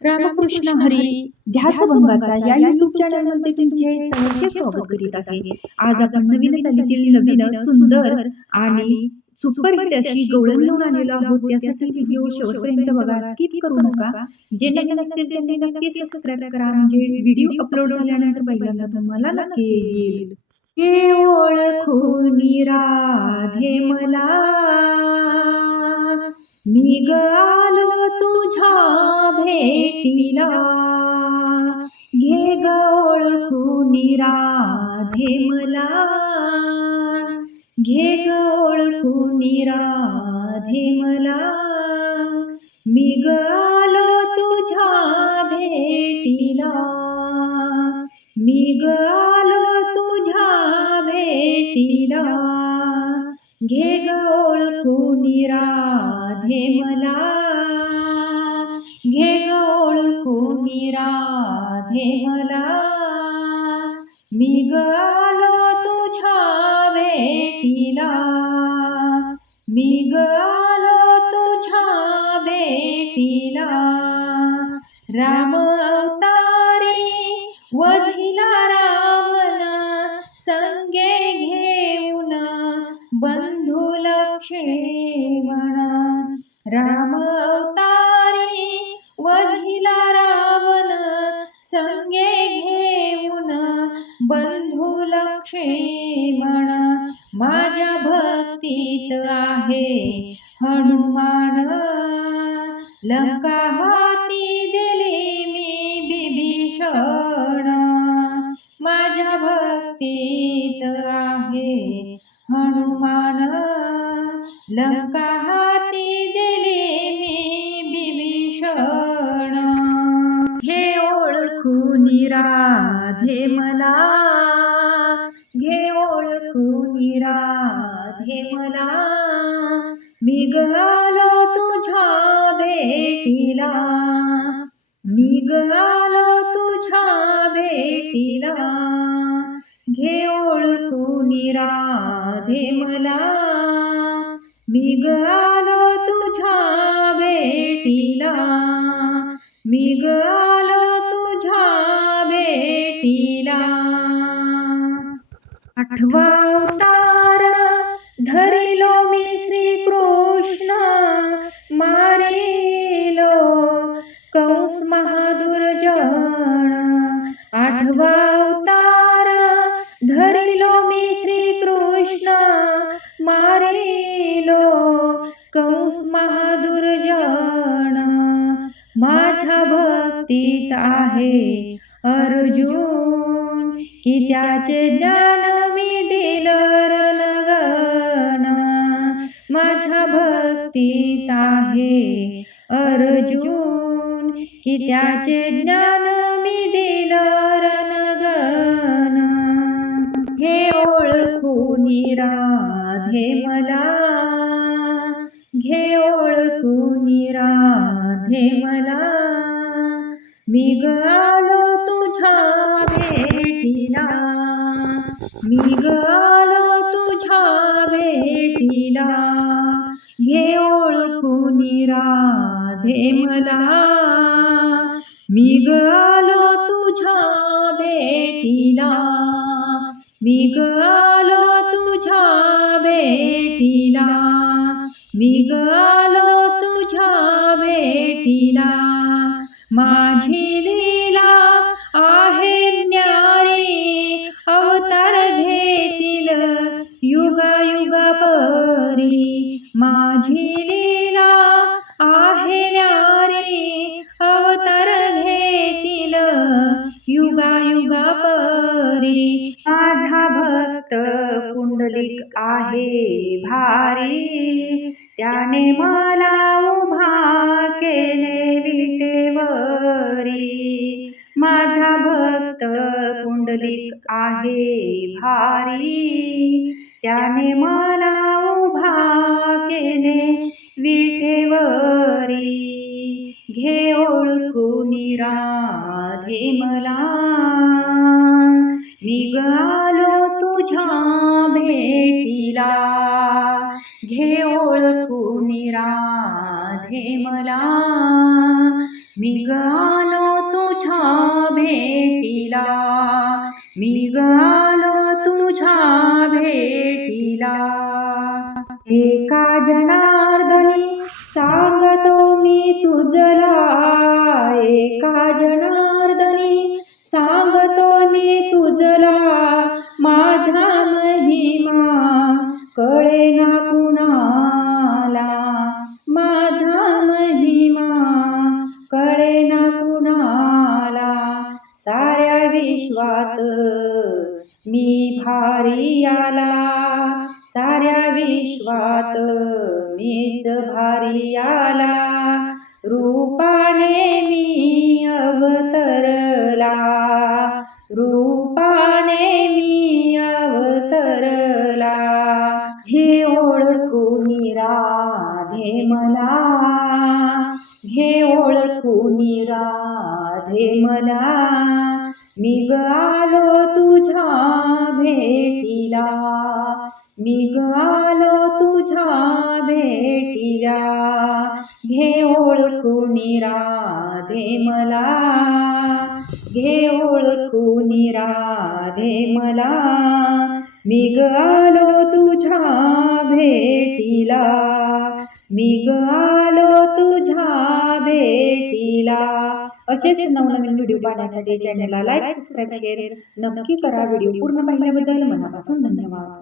रामकृष्ण हरी ध्यासभंगाचा या YouTube चॅनलमध्ये तुमचे सहर्ष स्वागत करीत आहे. आज आपण नवीन चालीतील नवीन सुंदर आणि सुपरहिट अशी गवळण घेऊन आलेलो आहोत. त्यासाठी व्हिडिओ शेवटपर्यंत बघा, स्किप करू नका. जे नवीन असतील त्यांनी नक्की सबस्क्राईब करा, म्हणजे व्हिडिओ अपलोड झाल्यानंतर पहिल्यांदा तुम्हाला नक्की येईल. हे ओळखून राधे मला, मी ग आलो तुझ्या भेटीला. घे ग ओळखून राधे मला, घे ग ओळखून राधे मला. मी ग आलो तुझ्या भेटीला, मी ग आलो तुझ्या भेटीला. घे ग ओळखून राधे मला, घे ग ओळखून राधे मला. मी ग आलो तुझ्या भेटीला, मी ग आलो तुझ्या भेटीला. राम अवतारी वधिला रावण, संगे घेऊन बंधू लक्ष्मण. राम अवतारी वधिला रावण, संगे घेऊन बंधू लक्ष्मण. माझ्या भक्तीत आहे हनुमान, लंका हाती दिली मी बिभीषण. माझ्या भक्तीत आहे हनुमान, लंका हाती दिली मी बिभीषण. हे ओळखून राधे मला, घे ओळखून राधे मला. मी ग आलो तुझ्या भेटीला, मी ग आलो तुझ्या भेटीला. घे ओळखून राधे मला, मी ग आलो तुझ्या भेटीला, मी ग आलो तुझ्या भेटीला. आठवा अवतार धरिलो मी श्रीकृष्ण, मारिलो कंस महादुर्जन. आठवा अवतार धरिलो मी श्रीकृष्ण, मारिलो कंस महादुर्जन. माझ्या भक्तीत आहे अर्जुन, की त्याचे ज्ञान मी दिलं रणगण. माझ्या भक्तीत आहे अर्जुन, की त्याचे ज्ञान मी दिलं रणगण. हे ओळखून राधे मला, घे ओळखून राधे मला. मी ग आलो तुझ्या भेटीला, मी ग आलो तुझ्या भेटीला. घे ओळखून राधे मला, मी ग आलो तुझ्या भेटीला, मी ग आलो तुझ्या भेटीला. मी ग आलो तुझ्या भेटीला. माझी लीला आहे न्यारी, अवतार घेतील युगायुगा परी. माझी लीला आहे न्यारी, अवतार घेतील युगायुगा परी. माझा भक्त पुंडलिक आहे भारी, त्याने मला उभा केले विटेवरी. माझा भक्त पुंडलिक आहे भारी, त्याने मला उभा केले विटेवरी. घे ओळखून राधे मला, मी ग आलो तुझ्या भेटीला. घे ओळखून राधे मला, मी ग आलो तुझ्या भेटीला, मी ग आलो तुझ्या भेटीला. एका जनार्दनी सांगतो मी तुझला, एका जनार्दनी सांगतो मी तुझला. माझा महिमा कळेना कुणाला, माझा महिमा कळेना कुणाला. साऱ्या विश्वात मी भारी आला, साऱ्या विश्वात मीच भारी आला. रूपाने मी अवतरला, रूपाने मी अवतरला. हे ओळखून राधे मला, घे ओळखून राधे मला. मी ग आलो तुझ्या भेटीला, मी ग आलो तुझ्या भेटीला. घे ओळखून राधे मला, घे ओळखून राधे मला. मी ग आलो तुझ्या भेटीला, मी ग आलो तुझ्या भेटीला. असेच नवनवीन व्हिडिओ पाहण्यासाठी चॅनलला लाईक, सबस्क्राईब, शेअर नक्की करा. व्हिडिओ पूर्ण पाहिल्याबद्दल मनापासून धन्यवाद.